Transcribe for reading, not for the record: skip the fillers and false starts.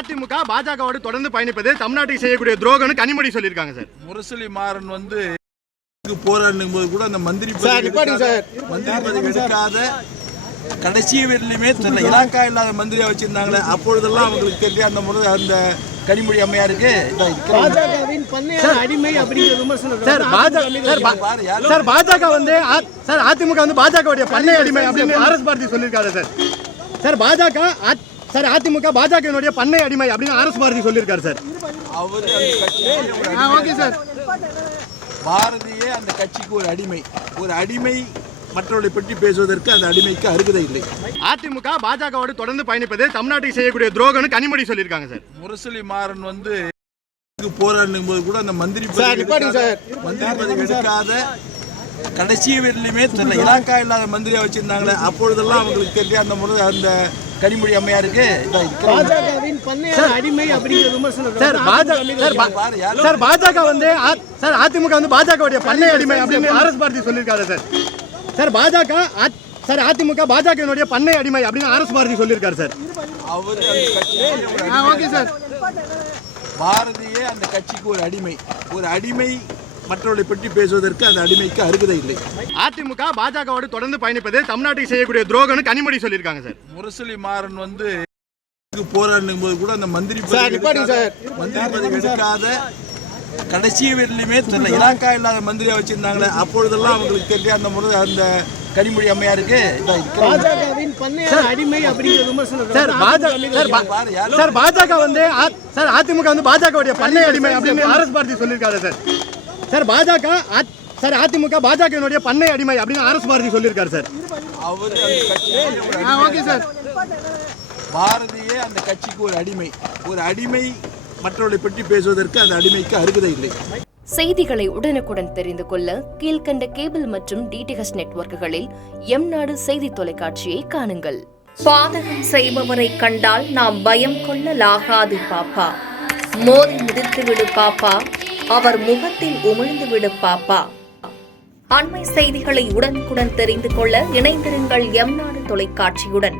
அதிமுக பாஜகவோடு தொடர்ந்து பயணிப்பது தமிழ்நாட்டுக்கு செய்யக்கூடிய துரோகம்னு கனிமொழி சொல்லியிருக்காங்க சார். முரசொலி மாறன் வந்து போராடும் போது கூட அந்த மந்திரி பதவி எடுக்காத கடைசி வரையிலுமே தன்னை இலாக்கா இல்லாத மந்திரியா வச்சிருந்தாங்களே, அப்பொழுதெல்லாம் அவங்களுக்கு தெரிய அந்த முறை அந்த கனிமொழி அம்மையாருக்கு அடிமை அப்படிங்கிற விமர்சனம் சார். பாஜக வந்து சார் அதிமுக வந்து பாஜகவுடைய பண்ணை அடிமை அப்படின்னு ஆர்எஸ் பாரதி சொல்லியிருக்காரு சார். சார் பாஜக சார் அதிமுக பாஜகவினுடைய பண்ணை அடிமை அப்படின்னு ஆர்எஸ் பாரதி சொல்லியிருக்காரு சார். அவர் ஓகே சார். பாரதியே அந்த கட்சிக்கு ஒரு அடிமை மற்றவர்களை பற்றி பேசுவதற்கு அந்த அடிமைக்கு அருகதை இல்லை. அதிமுக பாஜகவோடு தொடர்ந்து பயணிப்பது தமிழ்நாட்டுக்கு செய்யக்கூடிய துரோகம்னு கனிமொழி சொல்லியிருக்காங்க சார். முரசொலி மாறன் வந்து போராடும் போது கூட அந்த மந்திரி பதவி எடுக்காத கடைசி வரையிலுமே தன்னை இலாக்கா இல்லாத மந்திரியா வச்சிருந்தாங்களே, அப்பொழுதெல்லாம் அவங்களுக்கு தெரிய அந்த முறை அந்த கனிமொழி அம்மையாருக்கு அடிமை அப்படிங்கிற விமர்சனம் சார். பாஜக வந்து சார் அதிமுக வந்து பாஜகவுடைய பண்ணை அடிமை அப்படின்னு ஆர்எஸ் பாரதி சொல்லியிருக்காரு சார். சார் பாஜக சார் அதிமுக பாஜகவினுடைய பண்ணை அடிமை அப்படின்னு ஆர்எஸ் பாரதி சொல்லியிருக்காரு சார். அவர் ஓகே சார். பாரதியே அந்த கட்சிக்கு ஒரு அடிமை மற்றவர்களை பற்றி பேசுவதற்கு அந்த அடிமைக்கு அருகதை இல்லை. அதிமுக பாஜகவோடு தொடர்ந்து பயணிப்பது தமிழ்நாட்டுக்கு செய்யக்கூடிய துரோகம்னு கனிமொழி சொல்லியிருக்காங்க சார். முரசொலி மாறன் வந்து போராடும் போது கூட அந்த மந்திரி பதவி எடுக்காத கடைசி வரையிலுமே தன்னை இலாக்கா இல்லாத மந்திரியா வச்சிருந்தாங்களே, அப்பொழுதெல்லாம் அவங்களுக்கு தெரிய அந்த முறை அந்த கனிமொழி அம்மையாருக்கு அடிமை அப்படிங்கிற விமர்சனம் சார். பாஜக வந்து சார் அதிமுக வந்து பாஜகவுடைய பண்ணை அடிமை அப்படின்னு ஆர்எஸ் பாரதி சொல்லியிருக்காரு சார். சார் பாஜக சார் அதிமுக பாஜகவினுடைய பண்ணை அடிமை அப்படின்னு ஆர்எஸ் பாரதி சொல்லியிருக்காரு சார். அவர் ஓகே சார். பாரதியே அந்த கட்சிக்கு ஒரு அடிமை மற்றவர்களை பற்றி பேசுவதற்கு அந்த அடிமைக்கு அருகதை இல்லை. செய்திகளை உடனுக்குடன் தெரிந்து கொள்ள கீழ்கண்ட கேபிள் மற்றும் டிடிஎச் நெட்வொர்க்குகளில் எம்நாடு செய்தி தொலைக்காட்சியை காணுங்கள். பாதகம் செய்பவரை கண்டால் நாம் பயம் கொள்ளலாகாது பாப்பா. மோதி மிதித்து விடு பாப்பா, அவர் முகத்தில் உமிழ்ந்து விடு பாப்பா. அண்மை செய்திகளை உடனுக்குடன் தெரிந்து கொள்ள இணைந்திருங்கள் எம்நாடு தொலைக்காட்சியுடன்.